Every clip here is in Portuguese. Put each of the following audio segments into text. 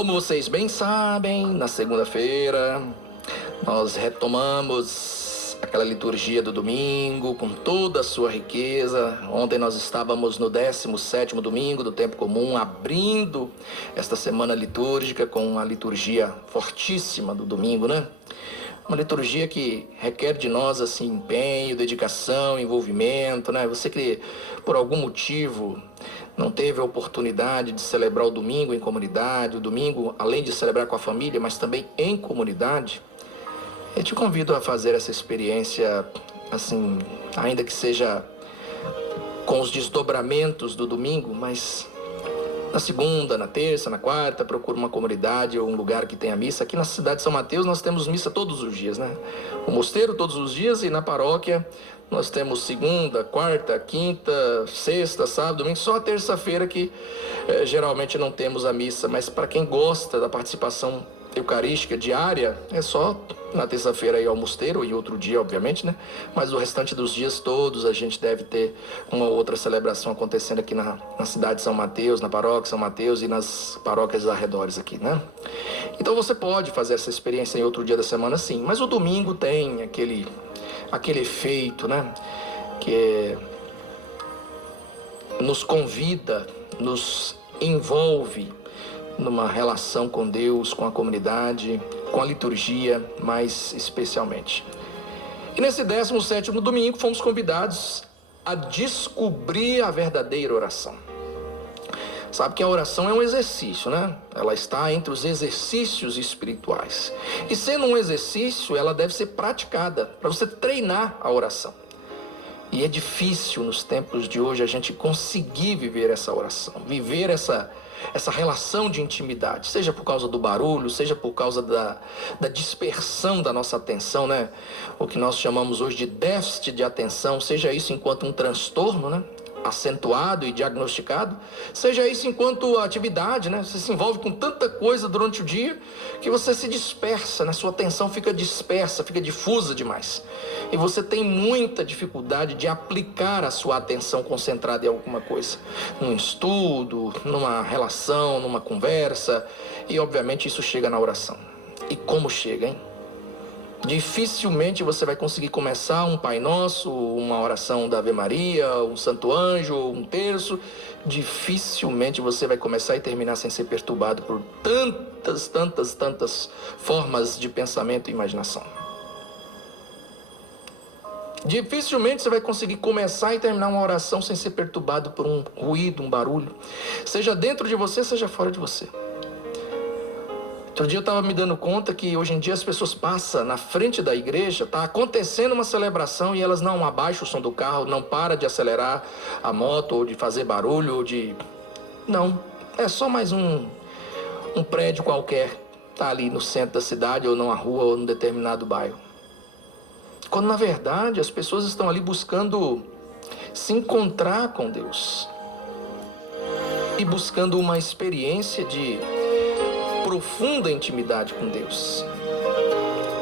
Como vocês bem sabem, na segunda-feira nós retomamos aquela liturgia do domingo com toda a sua riqueza. Ontem nós estávamos no 17º domingo do tempo comum, abrindo esta semana litúrgica com a liturgia fortíssima do domingo, né? Uma liturgia que requer de nós assim empenho, dedicação, envolvimento, né? Você que por algum motivo não teve a oportunidade de celebrar o domingo em comunidade, o domingo além de celebrar com a família, mas também em comunidade, eu te convido a fazer essa experiência assim, ainda que seja com os desdobramentos do domingo, mas na segunda, na terça, na quarta, procura uma comunidade ou um lugar que tenha missa. Aqui na cidade de São Mateus nós temos missa todos os dias, né? O mosteiro todos os dias, e na paróquia nós temos segunda, quarta, quinta, sexta, sábado, domingo. Só a terça-feira que geralmente não temos a missa. Mas para quem gosta da participação eucarística diária, é só na terça-feira ir ao mosteiro, e outro dia, obviamente, né? Mas o restante dos dias todos a gente deve ter uma outra celebração acontecendo aqui na cidade de São Mateus, na paróquia São Mateus e nas paróquias arredores aqui, né? Então você pode fazer essa experiência em outro dia da semana, sim, mas o domingo tem aquele efeito, né? Que nos convida, nos envolve numa relação com Deus, com a comunidade, com a liturgia, mais especialmente. E nesse 17º domingo fomos convidados a descobrir a verdadeira oração. Sabe que a oração é um exercício, né? Ela está entre os exercícios espirituais. E sendo um exercício, ela deve ser praticada, para você treinar a oração. E é difícil nos tempos de hoje a gente conseguir viver essa oração, viver essa relação de intimidade, seja por causa do barulho, seja por causa da dispersão da nossa atenção, né? O que nós chamamos hoje de déficit de atenção, seja isso enquanto um transtorno, né? Acentuado e diagnosticado, seja isso enquanto atividade, né? Você se envolve com tanta coisa durante o dia que você se dispersa, né? Sua atenção fica dispersa, fica difusa demais. E você tem muita dificuldade de aplicar a sua atenção concentrada em alguma coisa. Num estudo, numa relação, numa conversa. E obviamente isso chega na oração. E como chega, hein? Dificilmente você vai conseguir começar um Pai Nosso, uma oração da Ave Maria, um Santo Anjo, um terço. Dificilmente você vai começar e terminar sem ser perturbado por tantas formas de pensamento e imaginação. Dificilmente você vai conseguir começar e terminar uma oração sem ser perturbado por um ruído, um barulho, seja dentro de você, seja fora de você. Outro dia eu estava me dando conta que hoje em dia as pessoas passam na frente da igreja, está acontecendo uma celebração e elas não abaixam o som do carro, não param de acelerar a moto ou de fazer barulho ou de... Não, é só mais um prédio qualquer, está ali no centro da cidade ou numa rua ou num determinado bairro. Quando na verdade as pessoas estão ali buscando se encontrar com Deus e buscando uma experiência de profunda intimidade com Deus.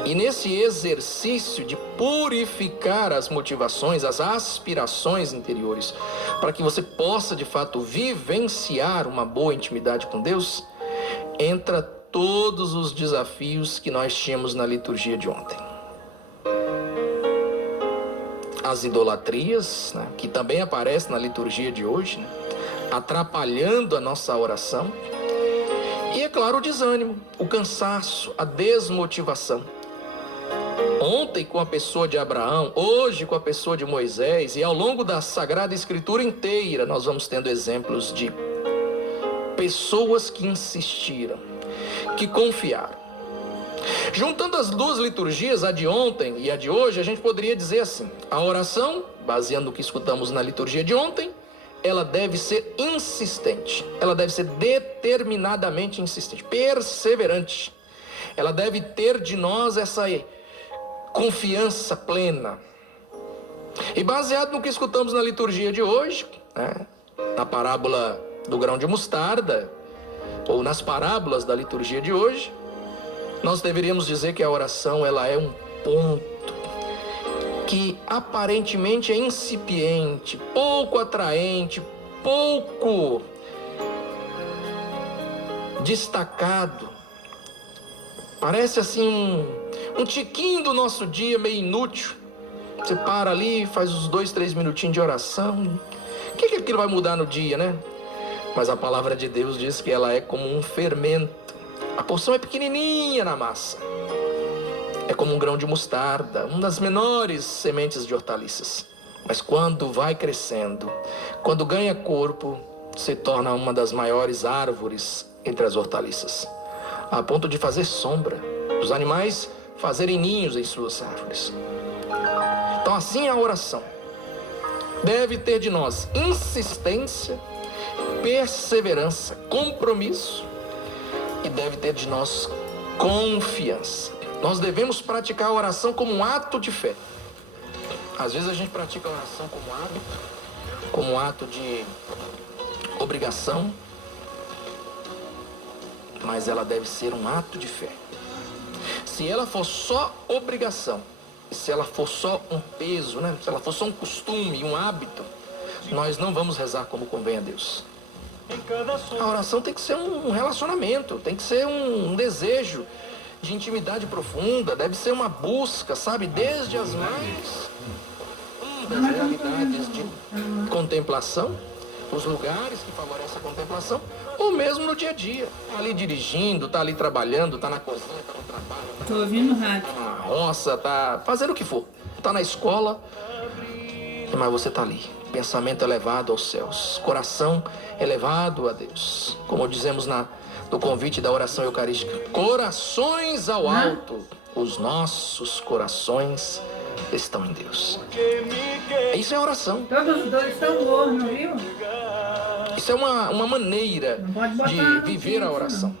E nesse exercício de purificar as motivações, as aspirações interiores, para que você possa de fato vivenciar uma boa intimidade com Deus, entra todos os desafios que nós tínhamos na liturgia de ontem. As idolatrias, né, que também aparecem na liturgia de hoje, né, atrapalhando a nossa oração. E é claro, o desânimo, o cansaço, a desmotivação. Ontem com a pessoa de Abraão, hoje com a pessoa de Moisés, e ao longo da Sagrada Escritura inteira nós vamos tendo exemplos de pessoas que insistiram, que confiaram. Juntando as duas liturgias, a de ontem e a de hoje, a gente poderia dizer assim: a oração, baseando no que escutamos na liturgia de ontem, ela deve ser insistente, ela deve ser determinadamente insistente, perseverante. Ela deve ter de nós essa confiança plena. E baseado no que escutamos na liturgia de hoje, né, na parábola do grão de mostarda, ou nas parábolas da liturgia de hoje, nós deveríamos dizer que a oração ela é um ponto que aparentemente é incipiente, pouco atraente, pouco destacado. Parece assim um tiquinho do nosso dia meio inútil. Você para ali, faz uns 2, 3 minutinhos de oração. O que aquilo vai mudar no dia, né? Mas a palavra de Deus diz que ela é como um fermento. A porção é pequenininha na massa. É como um grão de mostarda, uma das menores sementes de hortaliças. Mas quando vai crescendo, quando ganha corpo, se torna uma das maiores árvores entre as hortaliças, a ponto de fazer sombra, os animais fazerem ninhos em suas árvores. Então assim é a oração. Deve ter de nós insistência, perseverança, compromisso, e deve ter de nós confiança. Nós devemos praticar a oração como um ato de fé. Às vezes a gente pratica a oração como hábito, como um ato de obrigação, mas ela deve ser um ato de fé. Se ela for só obrigação, se ela for só um peso, né? Se ela for só um costume, um hábito, nós não vamos rezar como convém a Deus. A oração tem que ser um relacionamento, tem que ser um desejo de intimidade profunda, deve ser uma busca, sabe? Desde as mais das realidades de contemplação, os lugares que favorecem a contemplação, ou mesmo no dia a dia. Tá ali dirigindo, tá ali trabalhando, tá na cozinha, tá no trabalho. Tô ouvindo rádio. Tá na roça, tá fazendo o que for. Tá na escola, mas você tá ali. Pensamento elevado aos céus, coração elevado a Deus. Como dizemos no convite da oração eucarística, corações ao alto, os nossos corações estão em Deus. Isso é oração. Todos os dois estão mornos, viu? Isso é uma maneira de viver a oração.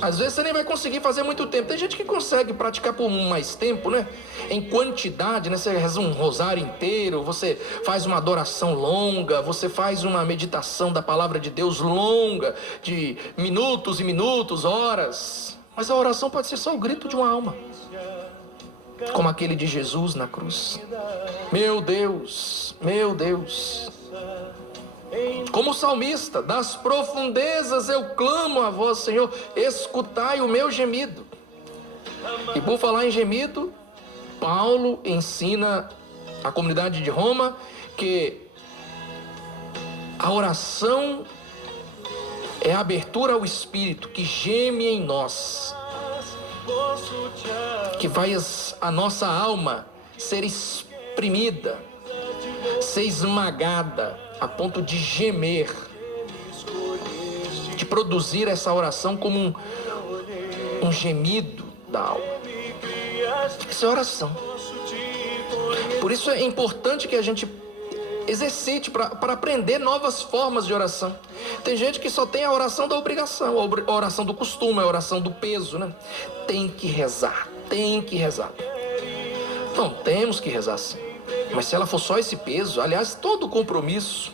Às vezes você nem vai conseguir fazer muito tempo. Tem gente que consegue praticar por mais tempo, né? Em quantidade, né? Você reza um rosário inteiro, você faz uma adoração longa, você faz uma meditação da palavra de Deus longa, de minutos e minutos, horas. Mas a oração pode ser só o grito de uma alma, como aquele de Jesus na cruz. Meu Deus, meu Deus. Como o salmista, das profundezas eu clamo a vós, Senhor, escutai o meu gemido. E por falar em gemido, Paulo ensina a comunidade de Roma que a oração é a abertura ao Espírito que geme em nós, que faz a nossa alma ser exprimida, ser esmagada, a ponto de gemer, de produzir essa oração como um gemido da alma. Isso é oração. Por isso é importante que a gente exercite para aprender novas formas de oração. Tem gente que só tem a oração da obrigação, a oração do costume, a oração do peso, né? Tem que rezar, tem que rezar. Não, temos que rezar sim. Mas se ela for só esse peso, aliás, todo compromisso,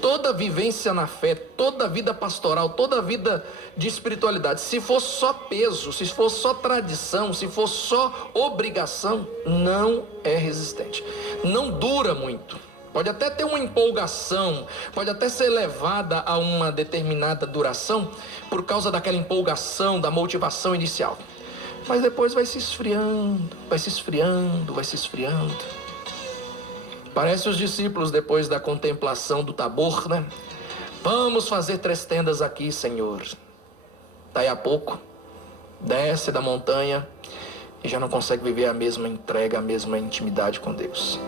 toda vivência na fé, toda vida pastoral, toda vida de espiritualidade, se for só peso, se for só tradição, se for só obrigação, não é resistente. Não dura muito. Pode até ter uma empolgação, pode até ser levada a uma determinada duração por causa daquela empolgação, da motivação inicial. Mas depois vai se esfriando, vai se esfriando, vai se esfriando. Parece os discípulos depois da contemplação do Tabor, né? Vamos fazer 3 tendas aqui, Senhor. Daí a pouco, desce da montanha e já não consegue viver a mesma entrega, a mesma intimidade com Deus.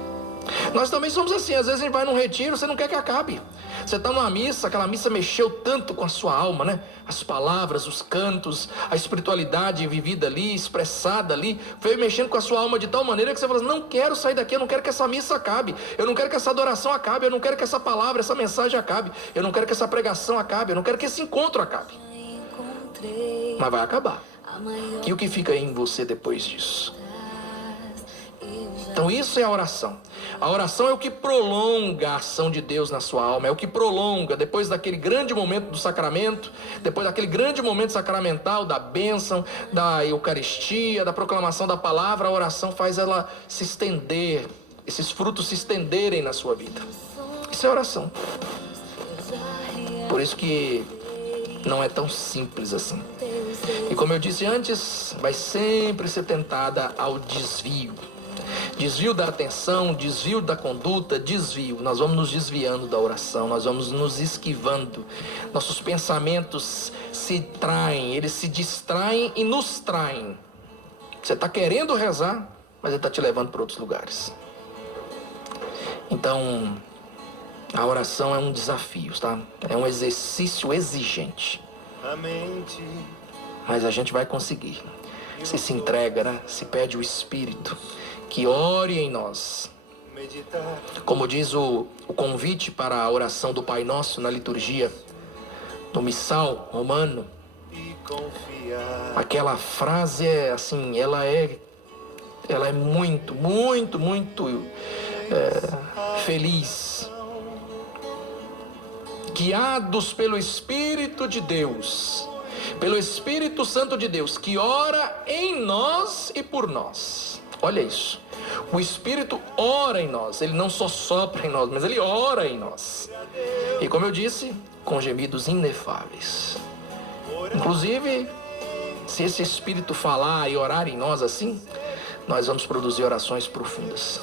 Nós também somos assim, às vezes a gente vai num retiro, você não quer que acabe. Você está numa missa, aquela missa mexeu tanto com a sua alma, né? As palavras, os cantos, a espiritualidade vivida ali, expressada ali, veio mexendo com a sua alma de tal maneira que você fala assim, não quero sair daqui, eu não quero que essa missa acabe, eu não quero que essa adoração acabe, eu não quero que essa palavra, essa mensagem acabe, eu não quero que essa pregação acabe, eu não quero que esse encontro acabe. Mas vai acabar. E o que fica em você depois disso? Então isso é a oração. A oração é o que prolonga a ação de Deus na sua alma, é o que prolonga, depois daquele grande momento do sacramento, depois daquele grande momento sacramental, da bênção, da Eucaristia, da proclamação da palavra, a oração faz ela se estender, esses frutos se estenderem na sua vida. Isso é oração. Por isso que Não é tão simples assim. E como eu disse antes, vai sempre ser tentada ao desvio. Desvio da atenção, desvio da conduta, desvio. Nós vamos nos desviando da oração, nós vamos nos esquivando. Nossos pensamentos se traem, eles se distraem e nos traem. Você está querendo rezar, mas ele está te levando para outros lugares. Então, a oração é um desafio, tá? É um exercício exigente. Mas a gente vai conseguir. Você se entrega, né? Se pede o Espírito que ore em nós. Como diz o convite para a oração do Pai Nosso na liturgia, no missal romano, aquela frase é assim, ela é muito feliz. Guiados pelo Espírito de Deus, pelo Espírito Santo de Deus, que ora em nós e por nós. Olha isso. O Espírito ora em nós. Ele não só sopra em nós, mas ele ora em nós. E como eu disse, com gemidos inefáveis. Inclusive, se esse Espírito falar e orar em nós assim, nós vamos produzir orações profundas.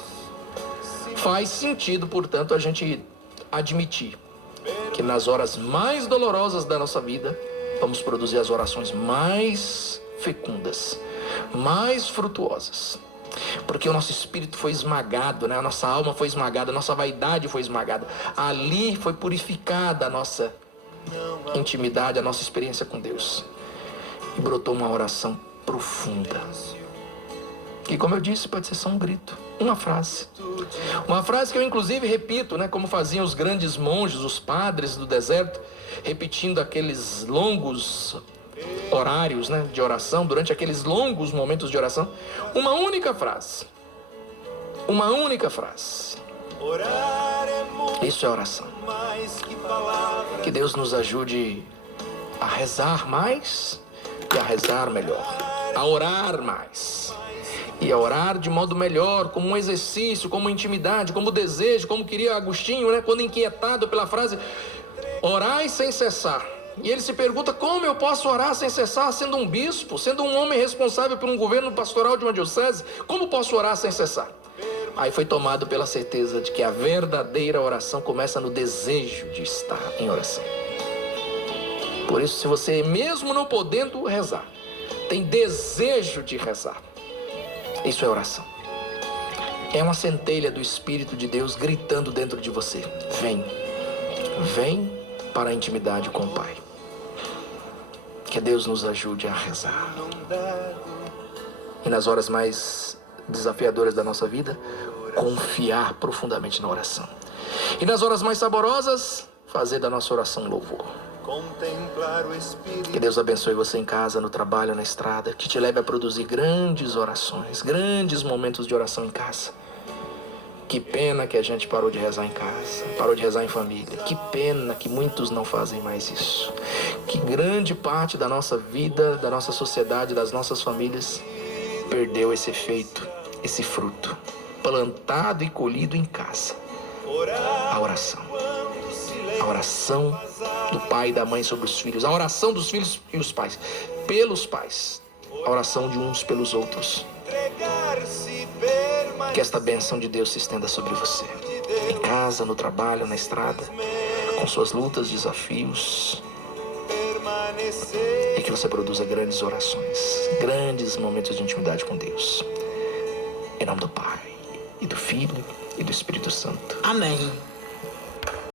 Faz sentido, portanto, a gente admitir que nas horas mais dolorosas da nossa vida, vamos produzir as orações mais fecundas, mais frutuosas. Porque o nosso espírito foi esmagado, né? A nossa alma foi esmagada, a nossa vaidade foi esmagada. Ali foi purificada a nossa intimidade, a nossa experiência com Deus. E brotou uma oração profunda. E como eu disse, pode ser só um grito, uma frase. Uma frase que eu inclusive repito, né? Como faziam os grandes monges, os padres do deserto, repetindo aqueles longos horários, né, de oração, durante aqueles longos momentos de oração, uma única frase. Uma única frase. Isso é oração. Que Deus nos ajude a rezar mais e a rezar melhor. A orar mais e a orar de modo melhor, como um exercício, como intimidade, como desejo, como queria Agostinho, né, quando inquietado pela frase orai sem cessar. E ele se pergunta: como eu posso orar sem cessar, sendo um bispo, sendo um homem responsável por um governo pastoral de uma diocese? Como posso orar sem cessar? Aí foi tomado pela certeza de que a verdadeira oração começa no desejo de estar em oração. Por isso, se você, mesmo não podendo rezar, tem desejo de rezar, isso é oração. É uma centelha do Espírito de Deus gritando dentro de você: vem, vem para a intimidade com o Pai. Que Deus nos ajude a rezar. E nas horas mais desafiadoras da nossa vida, confiar profundamente na oração. E nas horas mais saborosas, fazer da nossa oração louvor. Que Deus abençoe você em casa, no trabalho, na estrada. Que te leve a produzir grandes orações, grandes momentos de oração em casa. Que pena que a gente parou de rezar em casa, parou de rezar em família. Que pena que muitos não fazem mais isso. Que grande parte da nossa vida, da nossa sociedade, das nossas famílias, perdeu esse efeito, esse fruto, plantado e colhido em casa. A oração. A oração do pai e da mãe sobre os filhos. A oração dos filhos e os pais, pelos pais. A oração de uns pelos outros. Que esta bênção de Deus se estenda sobre você. Em casa, no trabalho, na estrada, com suas lutas, desafios. E que você produza grandes orações, grandes momentos de intimidade com Deus. Em nome do Pai, e do Filho, e do Espírito Santo. Amém.